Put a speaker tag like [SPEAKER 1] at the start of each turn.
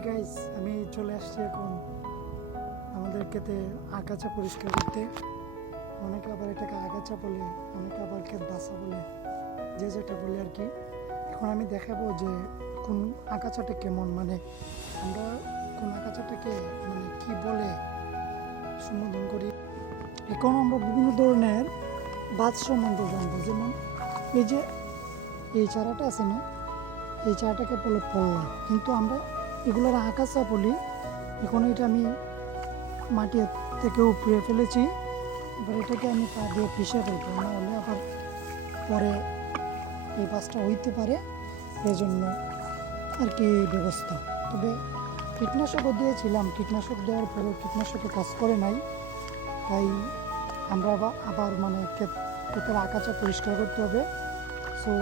[SPEAKER 1] Hi guys আমি চলে আসছি এখন আমাদের আগাছা পরিষ্কার করতে। অনেকে আবার এটাকে আগাছা বলে, অনেকে আবার ক্ষেত বাসা বলে, যে যেটা বলে আর কি। এখন আমি দেখাবো যে কোন আগাছাটা কেমন মানে আমরা কোন আগাছাটাকে মানে কি বলে সম্বোধন করি। এখন আমরা বিভিন্ন ধরনের বাদ সম্বন্ধে জানব। যেমন এই যে এই চারাটা আছে না, এই চারাটাকে বলে পল্লা কিন্তু আমরা এগুলোর আকাশা বলি এখন এটা আমি মাটি থেকে উপরে ফেলেছি। এবার এটাকে আমি পা দিয়ে পিষে ফেলব, না হলে আবার পরে এই বাসটা হইতে পারে। এই জন্য আর কি ব্যবস্থা। তবে কীটনাশকও দিয়েছিলাম, কীটনাশক দেওয়ার পরেও কীটনাশকে কাজ করে নাই। তাই আমরা আবার মানে ক্ষেত ক্ষেতের আগাছা পরিষ্কার করতে হবে। সো